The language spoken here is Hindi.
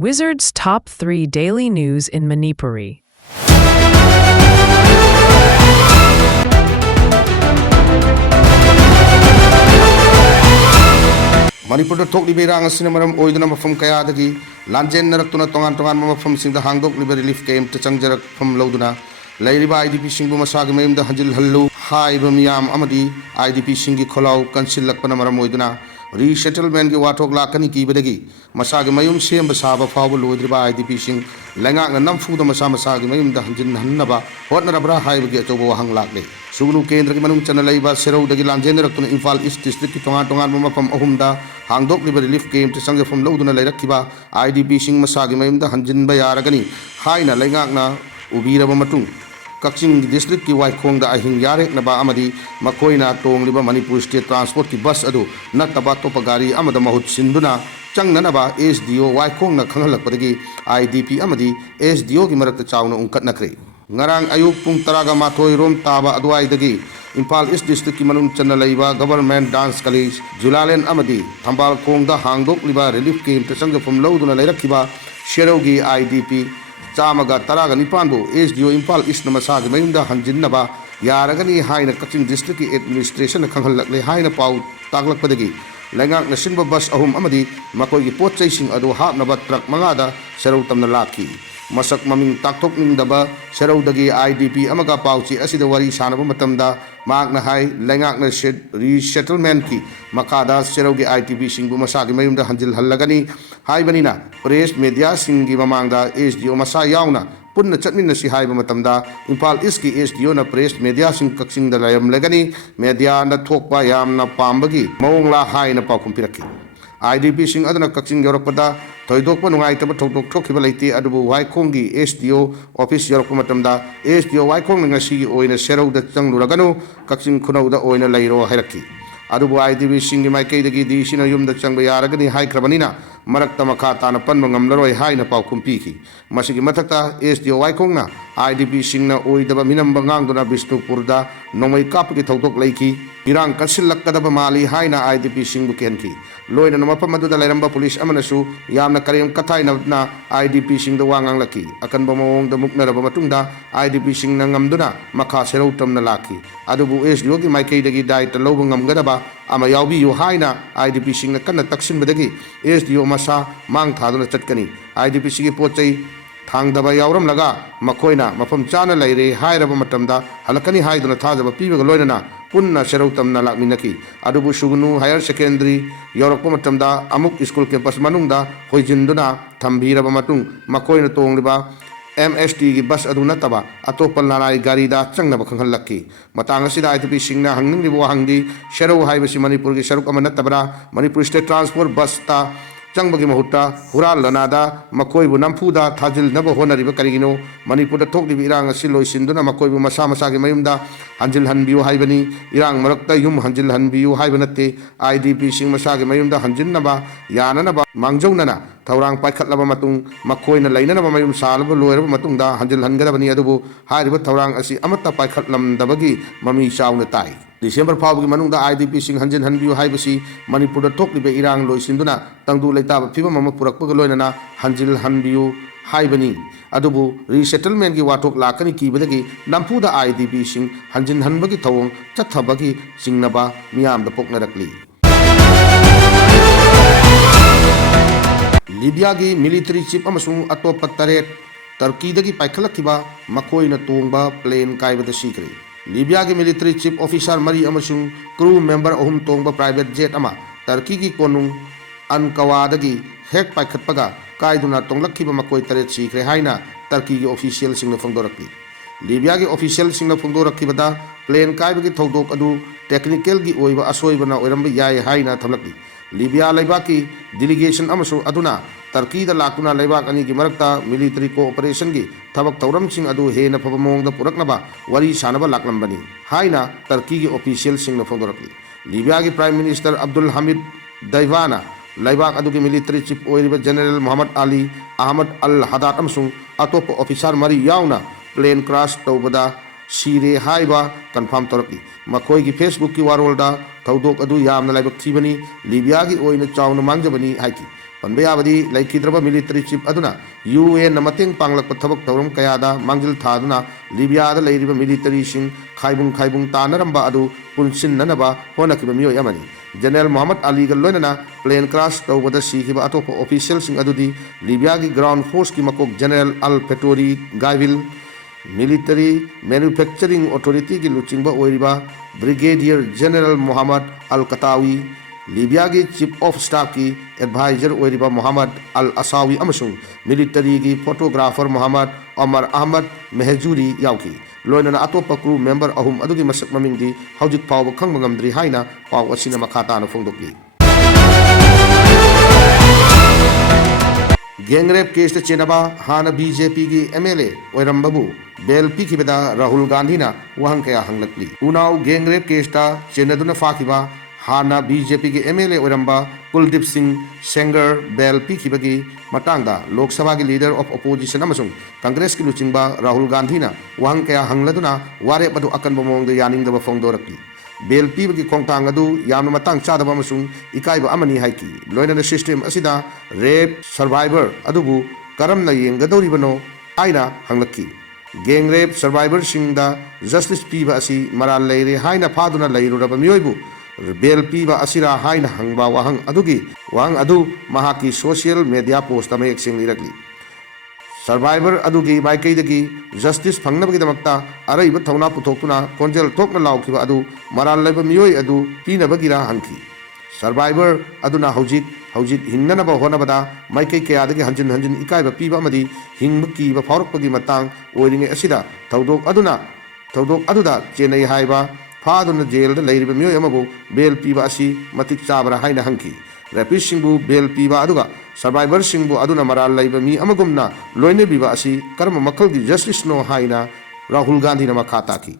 Wizards Top 3 Daily News in Manipuri. Manipur tok libe rang sinamaram oiduna mafam kayadagi lanjen narakuna tongan mafam singda hangdok libe relief camp changjarak from lauduna lairiba IDP singbu masagi mayumda hanjil hallu haiba miyam amadi IDP singi kholau kansilakpana maram oiduna resettlement gi wathok lakani kibadagi masagi mayum semba saba fawba loidriba IDP sing lengak na namfuda masagi mayumda hanjil hannaba hotnarabra haiba gi achobo wahang lakle Sugulu Kendra ki manung chana laiba serau dagi lanjen raktuna Imphal East District ki tongan mafam ahumda hangdok liba relief camp changja from lauduna lairakkiba IDP sing masagi mayumda hanjinba yaragani haina lengakna ubiraba matung Kakching district ki Waikhongda ahing yarek naba amadi makoina tong liba Manipur State Transport ki bus adu nataba topa gari amada mahut sinduna changnanaba SDO Waikhong na khangalakpadagi IDP amadi SDO ki marakta chawna ungkat nakre ngarang ayuk pung taraga mathoi rom taba adwai dagi Imphal East District ki manung chana laiba Government Dance College Julalen amadi Thambal Khongda hangdok liba relief camp changja from lauduna lairakkiba Sherogi IDP Chamaga Taraga Nipanbu SDO Imphal East Namasagi Mayumda Hanjinnaba Yaragani Haina Kaching District Administration Kanghalakle Haina Pau Taglakpadagi Lengak Nasimba Bus Ahum Amadi Makoy Pot Chasing Adu Hapnaba Truck Mangada Serau Tamna Laki Masak Maming Taktok Ningdaba Serau Dagi IDP Amaga Pauchi Asida Wari Sanaba Matamda Magna Hai Lengak na Resettlement Ki Makada Seraugi IDP Singbu Masagi Mayumda Hanjil Hallagani Hai Banina Press Media Singi Mamangda SDO Masa Yauna Punna Chatmin si Hai Matamda Imphal East ki SDO na Press Media Sing Kaksing Dalayam Legani Media na Thokpa Yam na Pambagi Maungla Hai na Paukumpiraki IDP Sing Adana Kaksing Yorakpada Toidokpa Nungaitaba Toktok Tokiba Laiti Adubu Waikhonggi SDO Office Yorakpa Matamda SDO Waikhong ngasi oina serau da changluraganu Kaksing Khunauda oina lairo hairaki Adubu IDP Singi Maikaidagi Disina Yumda Changba Yaragani Hai Krabanina Marakta Makata na Panmangam Laroi Hai na Paukumpiki Masigi Matakta SDO Waikhongna IDP Singna Oidaba Minambangangduna Bishnupurda Nomai Kapaki Toktok Laiki Irang Kasilakadaba Mali Hai na IDP Singbu Kenki Loina Namapamadu da Lairamba Police Amanasu Yamna Karim Katai na IDP Sing the Wangang Laki Akan Bamong the Muknaraba Matunda IDP Sing Nangamduna Maka Serotam na Laki Adubu SDO ki Maikaidagi Diet Lobangam Gadaba Amayabi Yohaina IDP Sing na Kana Taksin Badagi SDO Masa Mang Thaduna Chatkani IDP Sigi Pochai Thangdaba Yauram Laga Makoina Mafam Chana Laire Hairaba Matamda Halakani Haiduna Thazaba Piva Loina Punna Serautam na Lakminaki Adubu Sugunu Higher Secondary Yorokpa Matamda Amuk School Campus Manungda Hoijinduna Thambiraba Matung Makoina Tongliba MST ki bus aduna taba atopal nanai gari da changnaba khanghalaki matang asida IDP singna hangning libo hangdi Serau haibasi Manipur ki saruk amana tabra Manipur State Transport bus ta changbagi mahutta hural lanada makoibu nampuda thajil naba honariba karigino Manipur da thoklibi irang asiloi sinduna makoibu masa gi mayumda hanjil hanbiu haibani irang marakta yum hanjil hanbiu haibanate IDP sing masagi mayumda hanjinnaba yananaba mangjaunana Taurang paikhatlaba matung makoina lainanaba mayum salaba loiraba matungda hanjil hangadabani adubu hairiba taurang asi amata paikhatlamdabagi mami chauna tai December Pabgi Manunda IDP Sing Hanjin Hanbiu Haibasi Manipur Toklibe Irang Loisinduna Tangdu Laitaba Piba Mama Purakpagaloina Hanjil Hanbiu Haibani Adubu Resettlement Gi Watok Lakani Kibadagi Nampuda IDP Sing Hanjin Hanbagi Tawong Chathabagi Singnaba Miam the Poknarakli Libya Gi Military Chief Amasung Atop Pataret Turkey Dagi Paikalakiba Makoina Tongba Plane Kaibada Sikri Libya ki military chief officer Mari amasung crew member ahum tongba private jet ama Turkey ki konung Ankawadagi hek paikhatpaga kaiduna tonglakhiba makoi taret sikre haina Turkey ki official singna phongdorakli Libya ki official singna phongdorakhibada plane kaibagi thodok adu technical gi oiba asoibana oiramba yai haina thamlakli Libya laiba ki delegation amasung aduna Turkey da lakuna laibak ani ki marakta military cooperation gi thabak tauram sing adu he na phabamong da puraknaba wari sanaba laklambani haina Turkey gi official sing na phongdorakli Libya ki prime minister Abdul Hamid Daivana laibak adu ki military chief oiriba general Muhammad Ali Ahmad Al Haddad amsung atop officer mari yauna plane crash tawbada sire haiba confirm torakli makoi ki Facebook ki warolda tawdok adu yamna laibak thibani Libya ki oina chawna mangjabani haiki पनबे याबदी लेखिद्रब मिलिटरी चीफ अदुना UN ना मतेंग पांगलक थबक थौरम कयादा मांगजिल थादुना लिबियादा लेरिबा मिलिटरी सिंग खाइबुंग तानरंबा अदु पुनसिननबा होनकिबा मियोय अमनी जनरल मोहम्मद अली गा लोइनना प्लेन क्रैश तौबदा सिखिबा अतोप ऑफिशियल सिंग अदुदी लिबिया की ग्राउंड फोर्स की मकोक जनरल अल पेटोरी गाइविल मिलिटरी मैन्युफैक्चरिंग अथॉरिटी की लुचिंगबा ओइरिबा ब्रिगेडियर जनरल मोहम्मद अल कतावी लिबिया की चीफ ऑफ स्टाफ की एडवाइजर ओइरिबा मोहम्मद अल असावी अमसुंग मिलिटरी की फोटोग्राफर मोहम्मद अमर अहमद मेहजूरी याउकी लोइनना अतोप क्रू मेंबर अहुम अदुगी मसक ममिंगदी हौजिक फाव खंग मंगमद्री हाइना पाव असिना मखाताना फोंदोकली गैंगरेप केस चेनबा हाना बीजेपी की MLA ओइरंबबु बेल पीखिबदा राहुल गांधी ना वहंग कया हंगलकली उनाव गैंगरेप केस चेनदुना फाखिबा हाना बीजेपी की MLA ओइरंबा कुलदीप सिंह सेंगर बेल पीखिबगी मतंगदा लोकसभा की लीडर ऑफ अपोजिशन अमसुंग कांग्रेस की लुचिंगबा राहुल गांधी ना वहंग कया हंगलदुना वारेप अदु अकनबा मोंगदा यानिंगदबा फोंदोरकली बेल पीबगी खोंगतांग अदु यामना मतंग चादबा अमसुंग इकाइबा अमनी हाइकी लोइनना सिस्टम असिदा रेप सर्वाइवर अदुबु करमना येंगदौरिबनो आइना हंगलकी गैंगरेप सर्वाइवर सिंगदा जस्टिस पीबा असि मराल लेरे हाइना फादुना लेरुरबा मियोइबु बेल पीबा असिरा हाइना हंगबा वहंग अदु महाकी सोशल मीडिया पोस्ट में एक्सिंग लिरकली सर्वाइवर अदुगी माइकैदगी जस्टिस फंगनबगिदमक्ता अरैब थौना पुथोक्तुना कोंजेल थोकना लाउखिबा अदु मराल लेबा मियोय अदु पीनबगिरा हंखी सर्वाइवर अदुना हौजिक हिंगनबा होनबदा माइकै कयादगी हंजिन इकाइबा पीबा अमदी हिंगबकी फाउरकपगी मतांग ओइरिंगे असिदा थौदोक अदुदा चेन्नई हाइबा फादुना जेल लेरिबा मियोय अमबु बेल पीबा असि मतिक चाबरा हाइना हंखी रेपिड सिंबु बेल पीबा अदुगा सर्वाइवर सिंबु अदुना मराल लेबा मी अमगुमना लोइने बीबा असि कर्म मखल की जस्टिस नो हाइना राहुल गांधी ना मखा ताकी